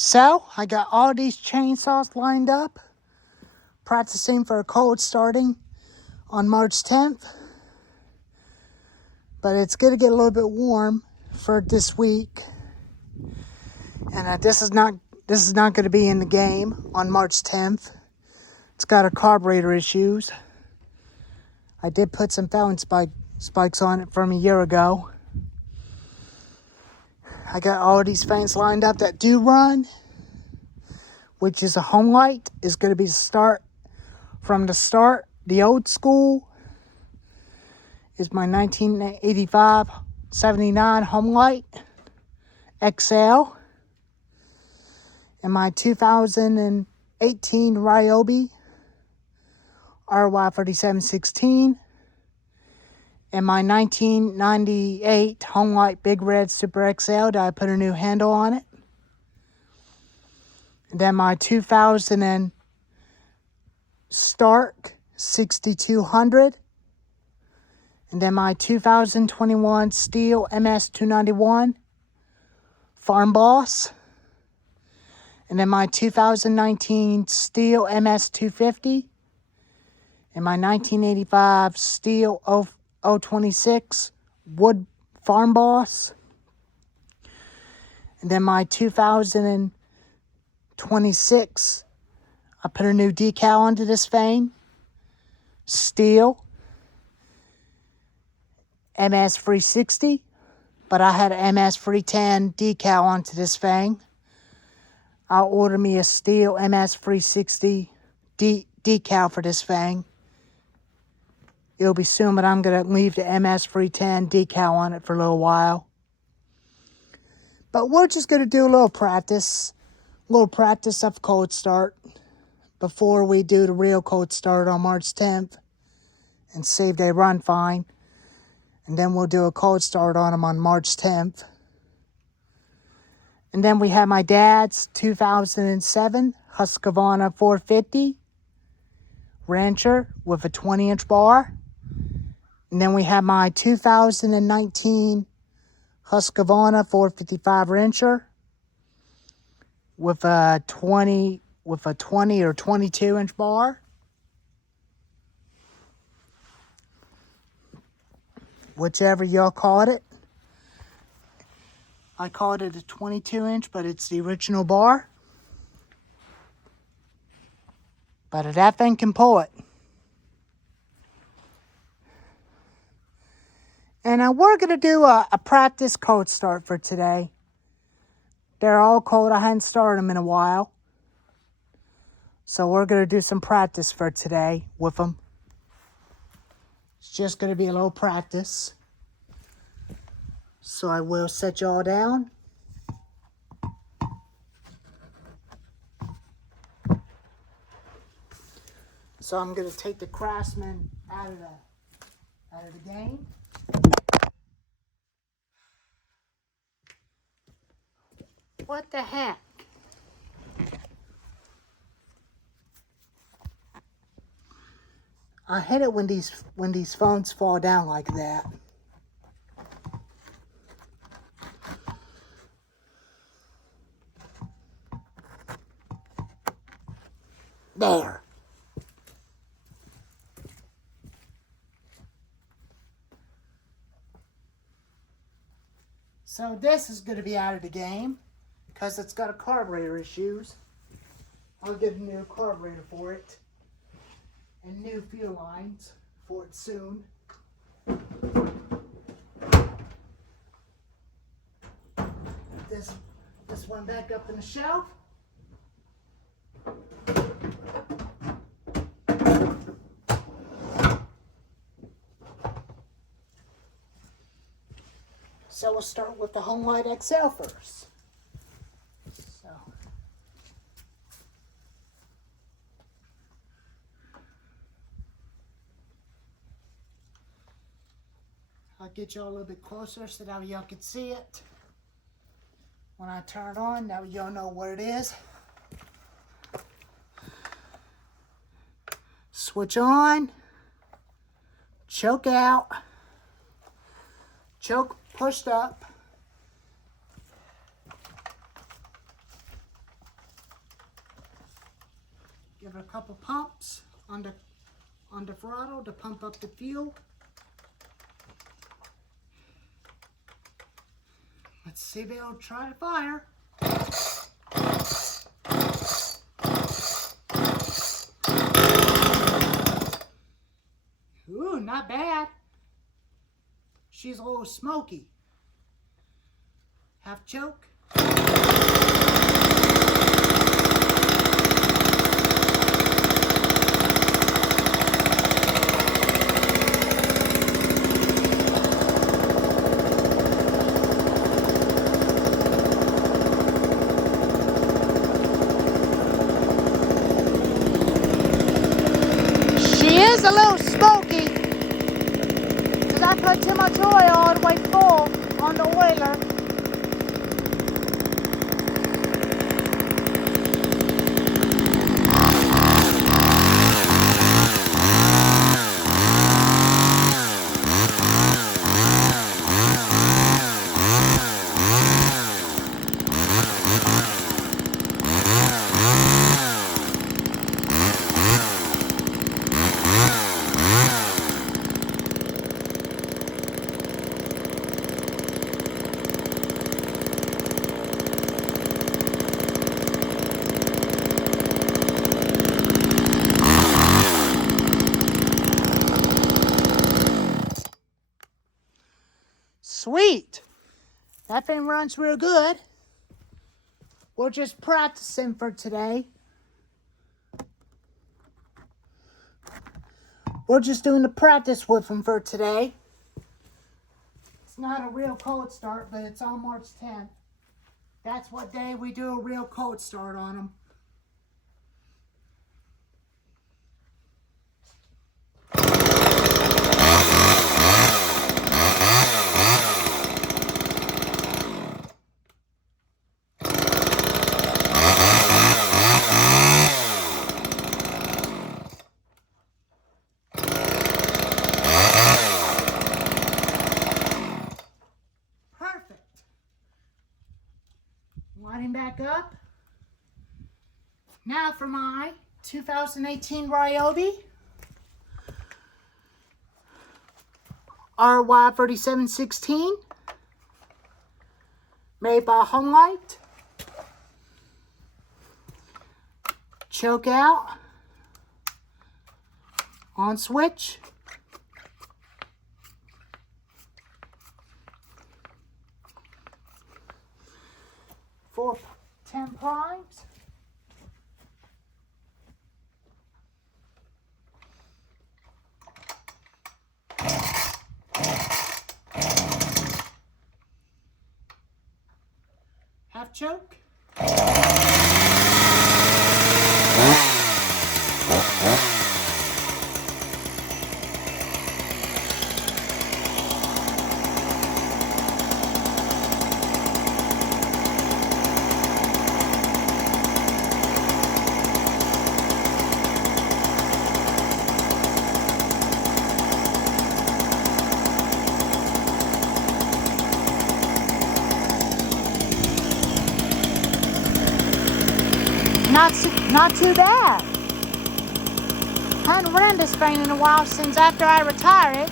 So, I got all these chainsaws lined up, practicing for a cold starting on March 10th. But it's going to get a little bit warm for this week. And this is not going to be in the game on March 10th. It's got a carburetor issues. I did put some Fallon spikes on it from a year ago. I got all these fans lined up that do run, which is a home light, is going to be from the start. The old school is my 1985-79 home light XL, and my 2018 Ryobi RY3716, and my 1998 home light Big Red Super XL that I put a new handle on it. And then my 2000 Stark 6200. And then my 2021 Stihl MS291 Farm Boss. And then my 2019 Stihl MS250. And my 1985 Stihl 026 Wood Farm Boss. And then my 2026, I put a new decal onto this vane. Stihl MS360, but I had an MS310 decal onto this vane. I'll order me a Stihl MS360 decal for this vane. It'll be soon, but I'm going to leave the MS310 decal on it for a little while. But we're just going to do a little practice of cold start before we do the real cold start on March 10th and see if they run fine. And then we'll do a cold start on them on March 10th. And then we have my dad's 2007 Husqvarna 450 Rancher with a 20-inch bar. And then we have my 2019 Husqvarna 455 Rancher with a 20 or 22-inch bar. Whichever y'all call it. I called it a 22-inch, but it's the original bar. But that thing can pull it. And we're going to do a practice cold start for today. They're all cold. I hadn't started them in a while. So we're going to do some practice for today with them. It's just going to be a little practice. So I will set y'all down. So I'm going to take the Craftsman out of the game. What the heck? I hate it when these phones fall down like that. There. So this is going to be out of the game because it's got a carburetor issues. I'll get a new carburetor for it and new fuel lines for it soon. This one back up in the shelf. So we'll start with the Home Light XL first. So I'll get y'all a little bit closer so that y'all can see it. When I turn it on, now y'all know what it is. Switch on. Choke out. Choke pushed up. Give it a couple pumps on the throttle to pump up the fuel. Let's see if it'll try to fire. Ooh, not bad. She's a little smoky. Half choke. She is a little smoky because I put too much oil all the way full on the oiler. Sweet. That thing runs real good. We're just practicing for today. We're just doing the practice with them for today. It's not a real cold start, but it's on March 10th. That's what day we do a real cold start on them. Lining back up. Now for my 2018 Ryobi RY3716, made by Homelight. Choke out, on switch. For 10 primes. Half choke. Not too bad. Hadn't ran this thing in a while since after I retired it.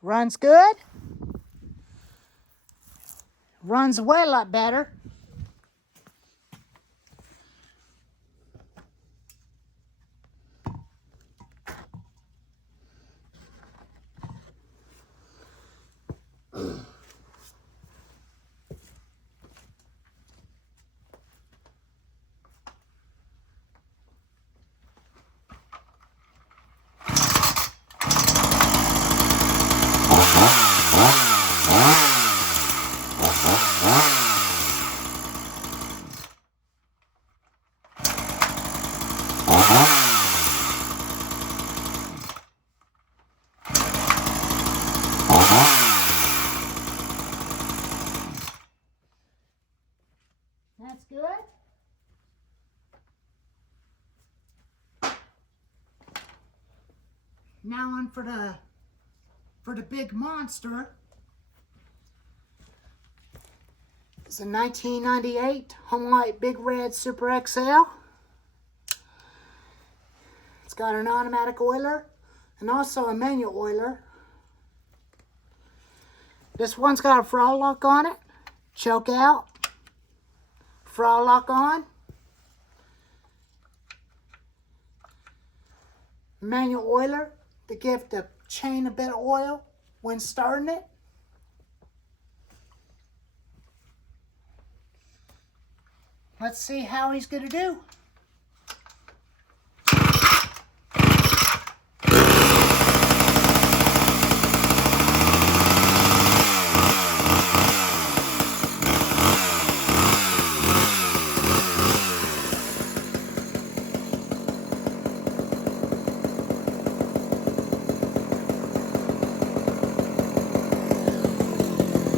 Runs good. Runs way a lot better. Now on for the big monster. It's a 1998 Homelight Big Red Super XL. It's got an automatic oiler and also a manual oiler. This one's got a throttle lock on it. Choke out. Throttle lock on. Manual oiler to give the chain a bit of oil when starting it. Let's see how he's going to do.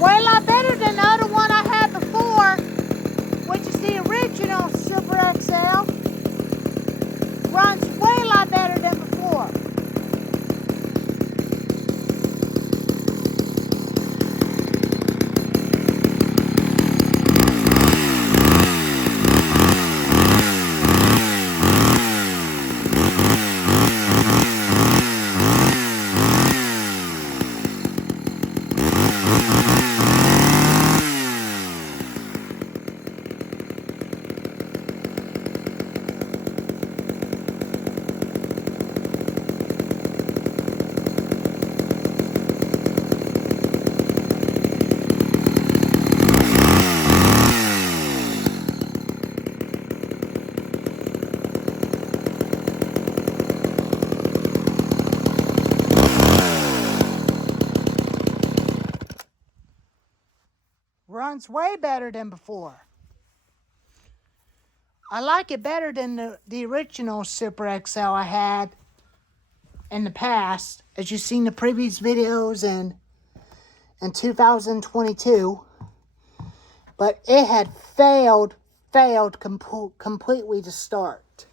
Way a lot better than the other one I had before, which is the original Super XL. Runs way a lot better than before. Runs way better than before. I like it better than the original Super XL I had in the past, as you've seen the previous videos in 2022. But it had failed completely to start.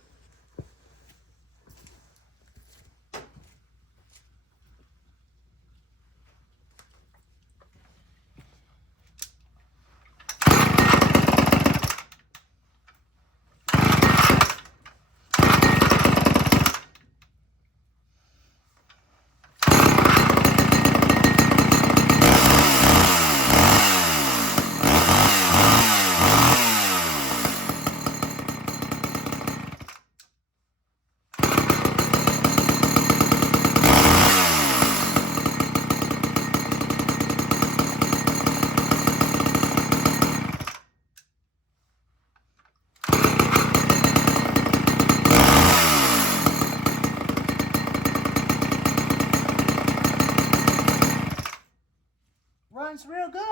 Runs real good.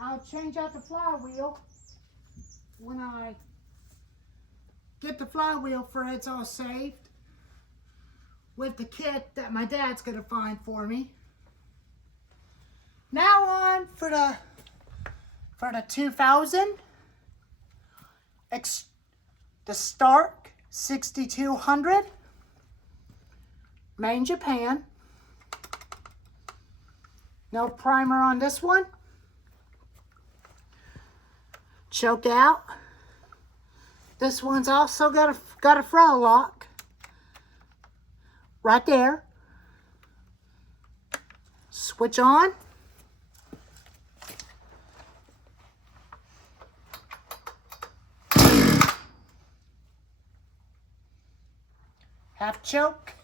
I'll change out the flywheel when I get the flywheel for it's all saved with the kit that my dad's gonna find for me. Now on for the 2000 the Stark 6200. Made in Japan. No primer on this one. Choke out. This one's also got a throttle lock. Right there. Switch on. Half choke.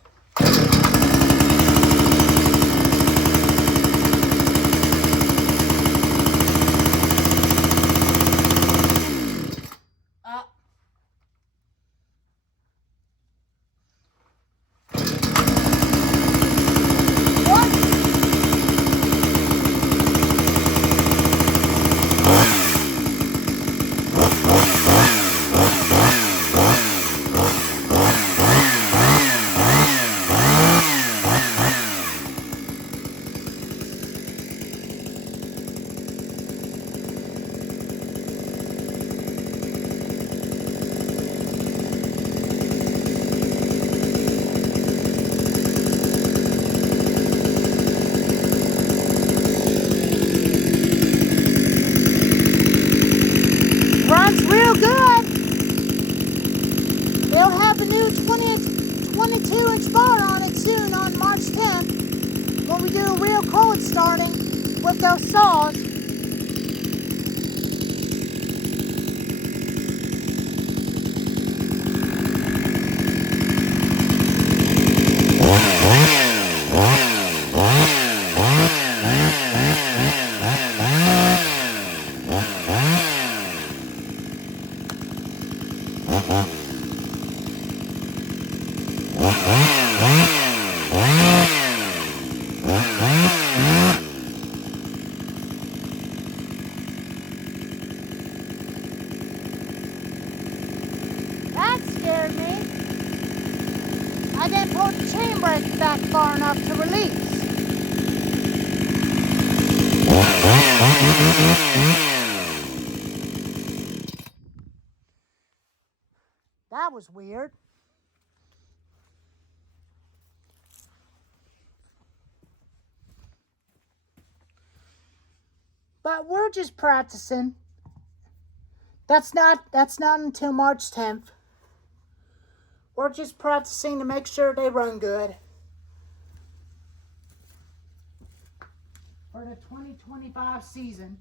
we do a real cold starting with those saws. That scared me. I didn't pull the chain brake back far enough to release. That was weird. But we're just practicing. That's not until March 10th. We're just practicing to make sure they run good for the 2025 season.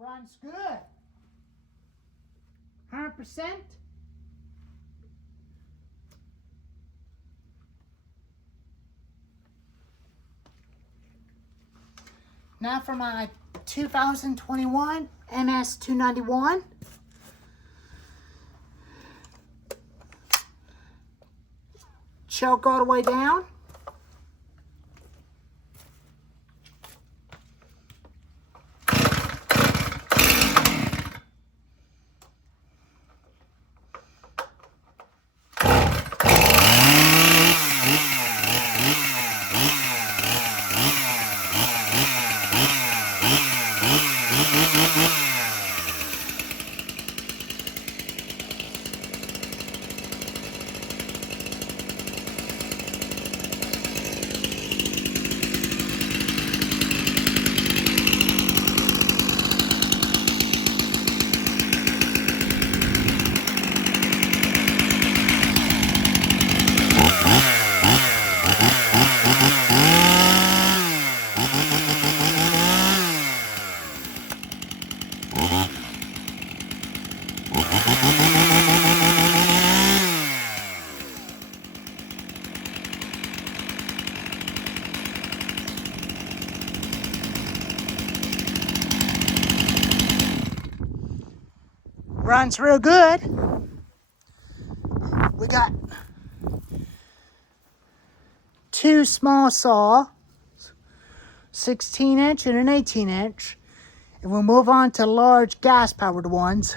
Runs good. 100%. Now for my 2021 MS291. Choke all the way down. Runs real good. We got 2 small saws, 16-inch and an 18-inch. And we'll move on to large gas-powered ones,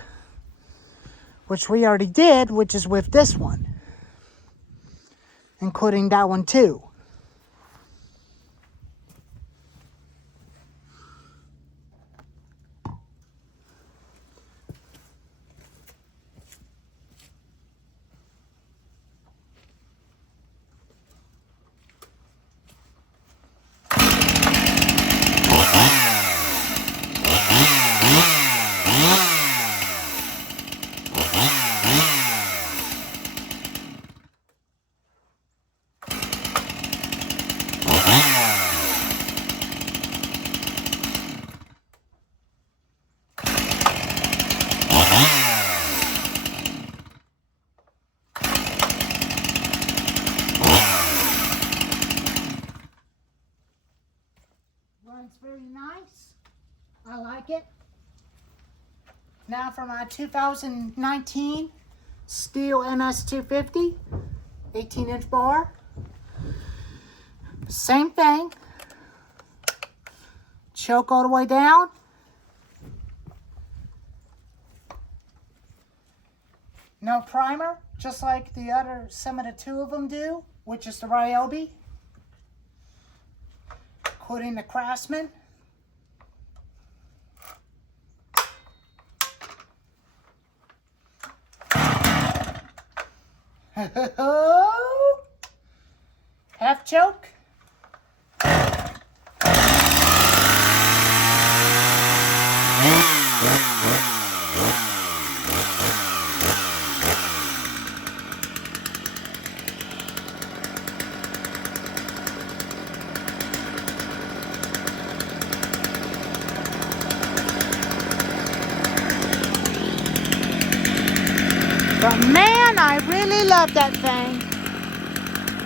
which we already did, which is with this one, including that one too. Runs very nice. I like it. Now for my 2019 Stihl MS250 18-inch bar. Same thing. Choke all the way down. No primer, just like some of the two of them do, which is the Ryobi, including the Craftsman. Half choke. But man, I really love that thing.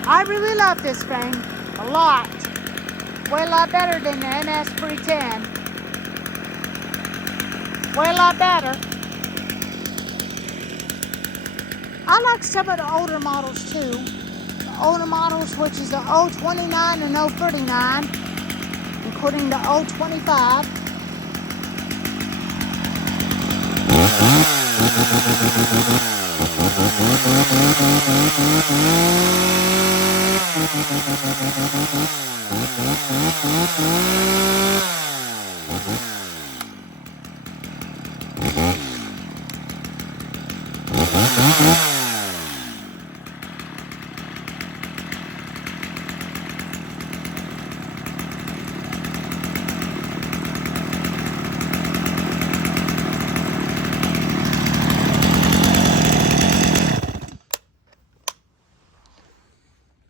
I really love this thing a lot. Way a lot better than the MS 310. Way a lot better. I like some of the older models too. The older models, which is the 029 and 039, including the 025.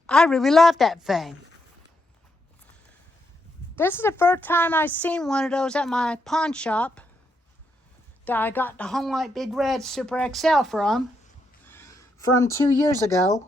I really love that thing. This is the first time I've seen one of those at my pawn shop that I got the Homelight Big Red Super XL from 2 years ago.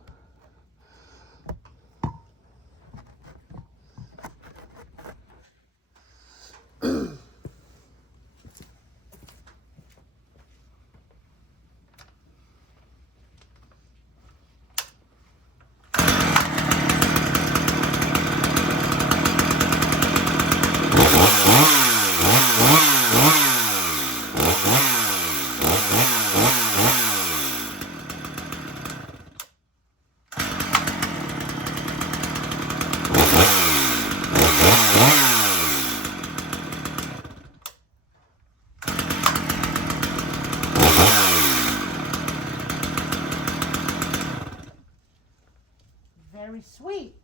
Very sweet.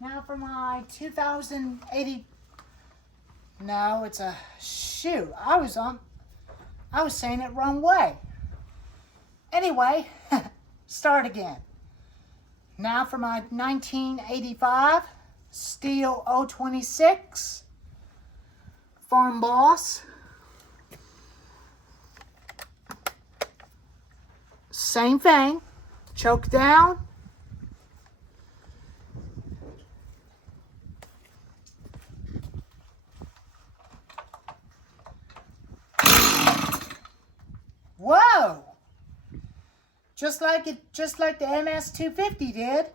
Now for my 2080. No, it's a shoot. I was saying it wrong way. Anyway, start again. Now for my 1985 Stihl 026 Farm Boss. Same thing. Choke down. Whoa! Just like the MS250 did.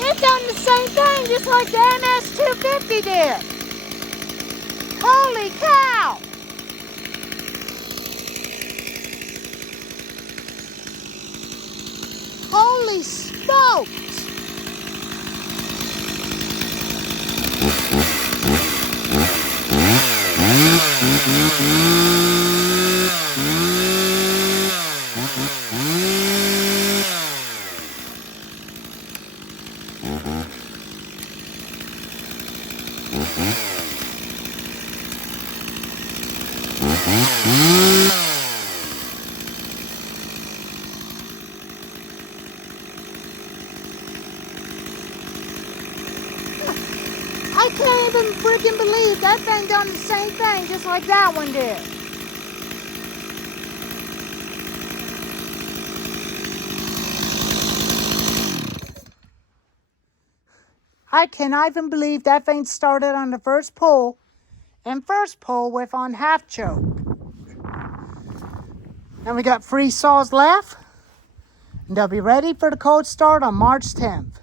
It's done the same thing just like the MS250 did. Holy cow! Holy smokes! even freaking believe that thing done the same thing just like that one did. I cannot even believe that thing started on the first pull, and first pull with on half choke. And we got 3 saws left, and they'll be ready for the cold start on March 10th.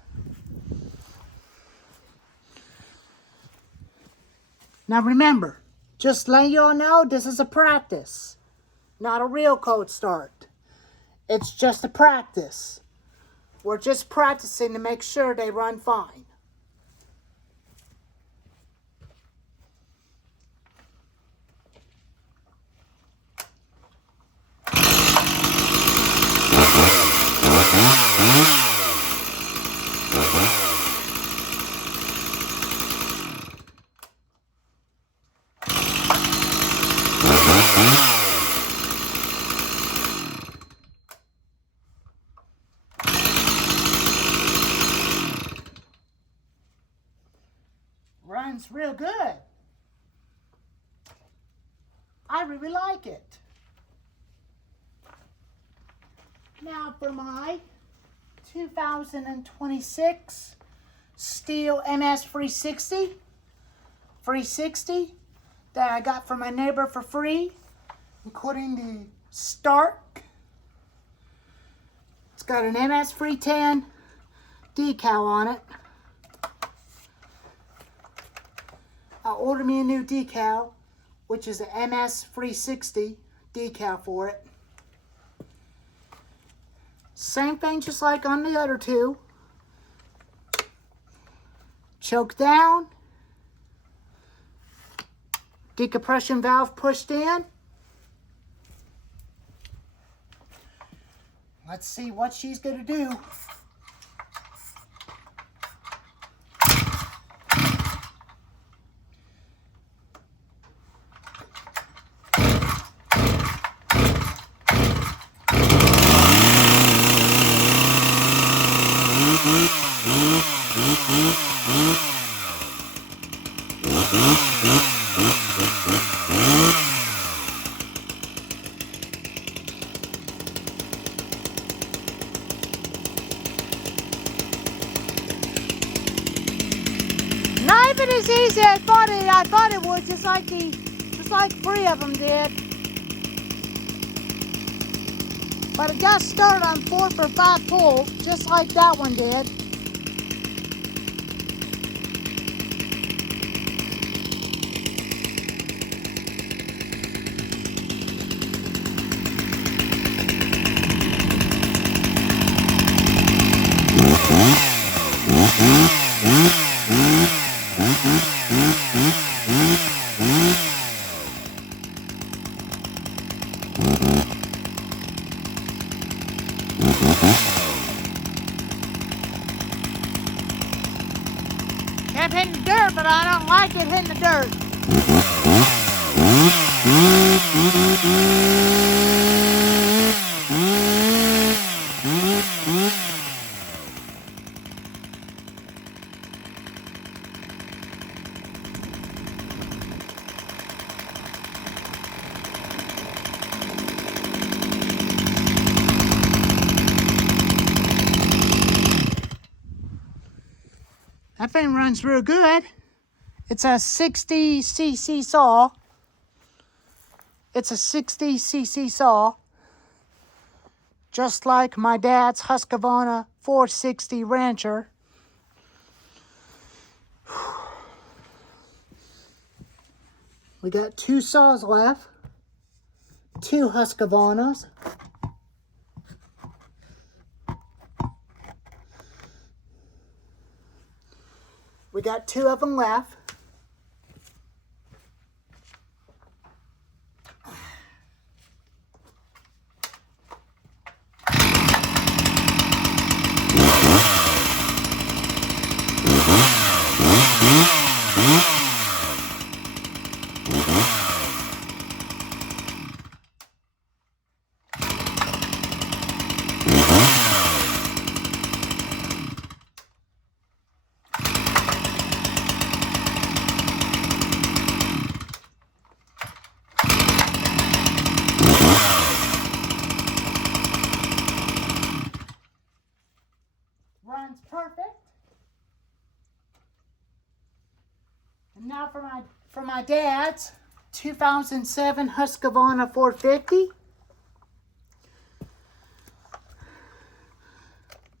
Now remember, just letting you all know, this is a practice, not a real cold start. It's just a practice. We're just practicing to make sure they run fine. Runs real good. I really like it. Now for my 2026 Stihl MS 360 that I got from my neighbor for free, including the start. It's got an MS 310 decal on it. I ordered me a new decal, which is an MS 360 decal for it. Same thing just like on the other two. Choke down. Decompression valve pushed in. Let's see what she's going to do. Not even as easy as I thought it would, just like 3 of them did. But it got started on 4 for 5 pulls, just like that one did. Kept hitting the dirt, but I don't like it hitting the dirt. That thing runs real good. It's a 60cc saw. It's a 60cc saw. Just like my dad's Husqvarna 460 Rancher. We got 2 saws left. 2 Husqvarnas. We got 2 of them left. for my dad's 2007 Husqvarna 450.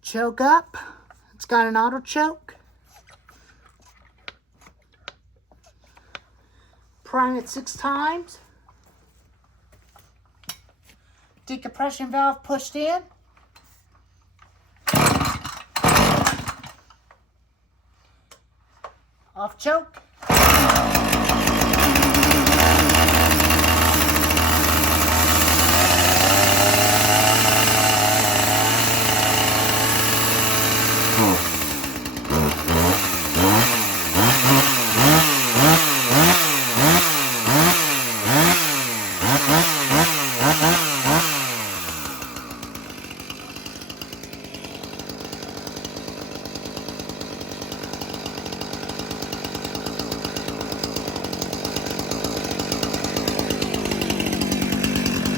Choke up. It's got an auto choke. Prime it 6 times. Decompression valve pushed in. Off choke.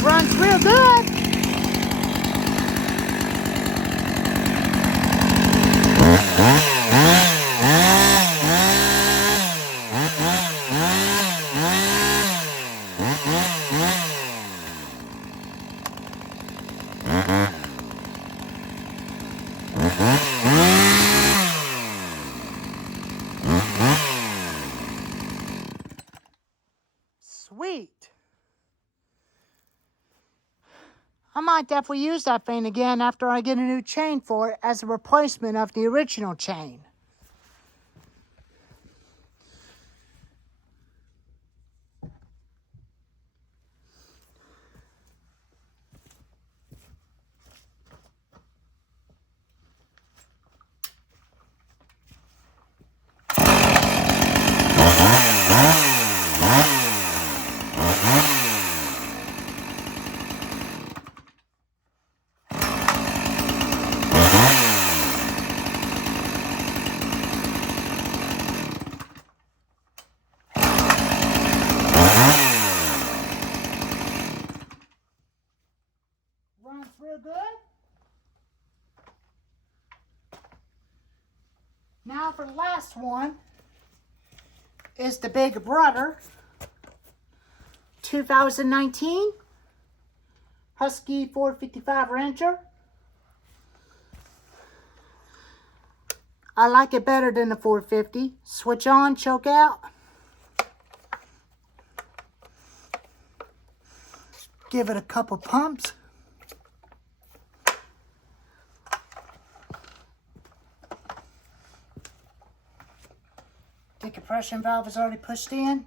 Runs real good. Sweet. I might definitely use that thing again after I get a new chain for it as a replacement of the original chain. Runs real good. Now for the last one is the Big Brother 2019 Husky 455 Rancher. I like it better than the 450. Switch on, choke out. Give it a couple pumps. Decompression valve is already pushed in.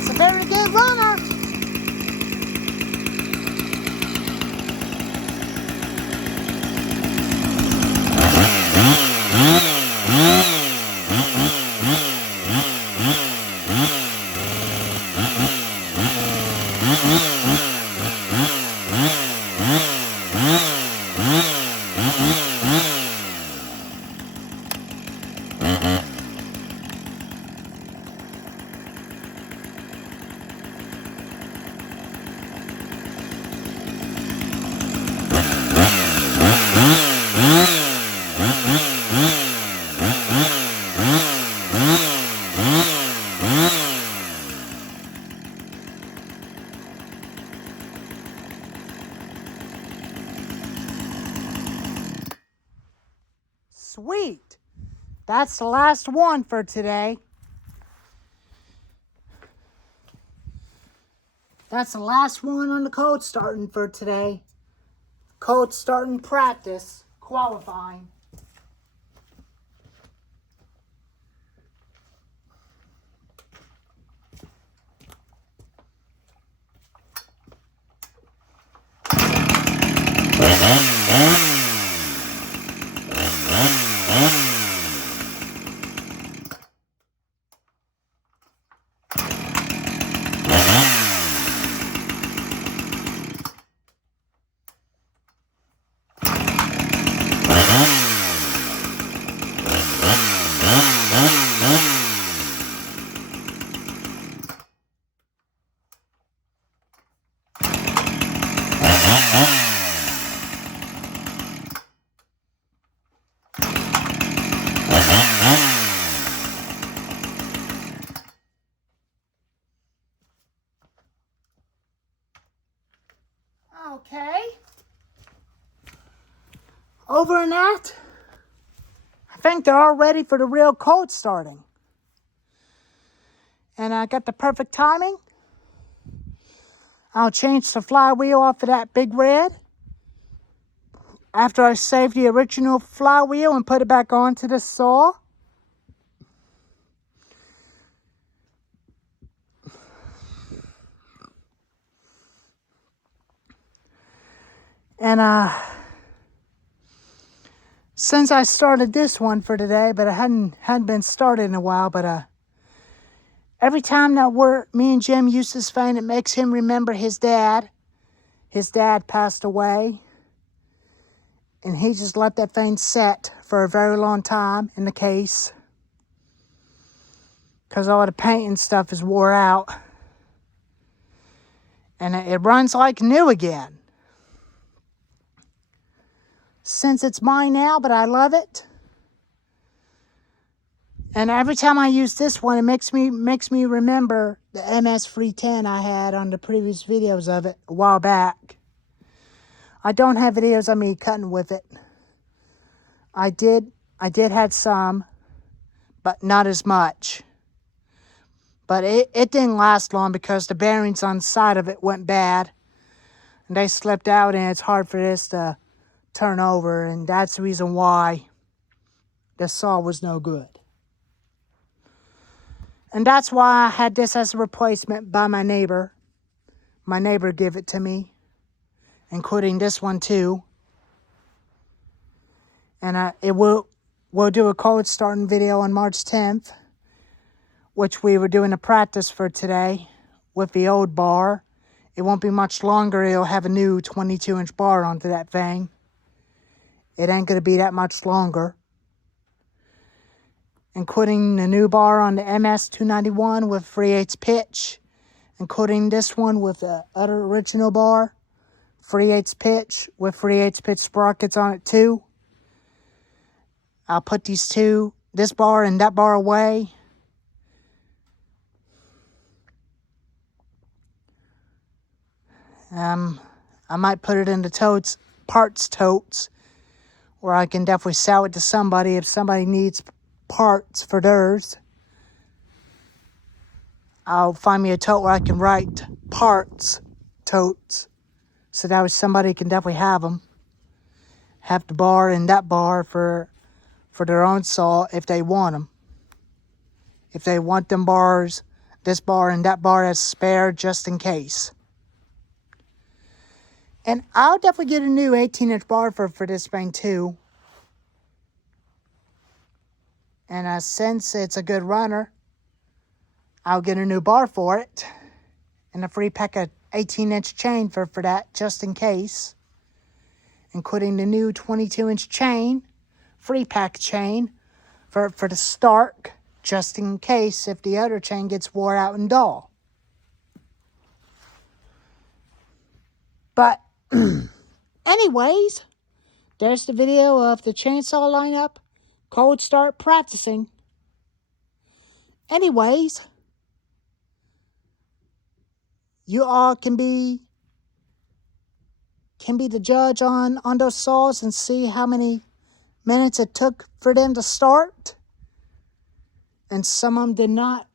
It's a very good runner. Sweet. That's the last one for today. That's the last one on the cold starting for today. Cold starting practice, qualifying. Okay. Over and that, I think they're all ready for the real cold starting. And I got the perfect timing. I'll change the flywheel off of that big red after I save the original flywheel and put it back onto the saw. And since I started this one for today, but I hadn't been started in a while, but every time that me and Jim use this fan, it makes him remember his dad. His dad passed away, and he just let that thing set for a very long time in the case because all the paint and stuff is wore out, and it runs like new again. Since it's mine now, but I love it. And every time I use this one, it makes me remember the MS310 I had on the previous videos of it a while back. I don't have videos of me cutting with it. I did had some, but not as much. But it didn't last long because the bearings on the side of it went bad. And they slipped out, and it's hard for this to turn over. And that's the reason why the saw was no good. And that's why I had this as a replacement by my neighbor. My neighbor gave it to me, including this one too. And we'll do a cold starting video on March 10th, which we were doing a practice for today with the old bar. It won't be much longer. It'll have a new 22-inch bar onto that thing. It ain't going to be that much longer. Including the new bar on the MS291 with 3/8 pitch. Including this one with the other original bar. 3/8 pitch with 3/8 pitch sprockets on it too. I'll put this bar and that bar away. I might put it in the parts totes, where I can definitely sell it to somebody if somebody needs parts for theirs. I'll find me a tote where I can write parts totes, so that way somebody can definitely have them. Have the bar and that bar for their own saw if they want them. If they want them bars, this bar and that bar as spare just in case. And I'll definitely get a new 18-inch bar for this thing too. And since it's a good runner, I'll get a new bar for it. And a free pack of 18-inch chain for that, just in case. Including the new 22-inch chain, free pack chain, for the Stark, just in case if the other chain gets wore out and dull. But anyways, there's the video of the chainsaw lineup, cold start practicing. Anyways, you all can be the judge on those saws and see how many minutes it took for them to start. And some of them did not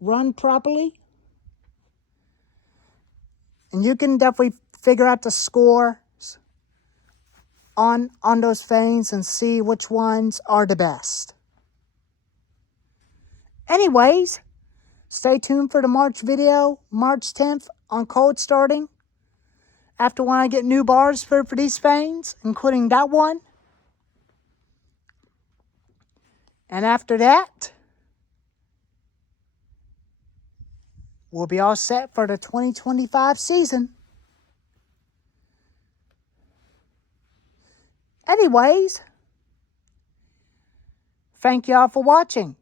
run properly. And you can definitely figure out the scores on those things and see which ones are the best. Anyways, stay tuned for the March video, March 10th on cold starting. after when I get new bars for these fangs, including that one. And after that, we'll be all set for the 2025 season. Anyways, thank y'all for watching.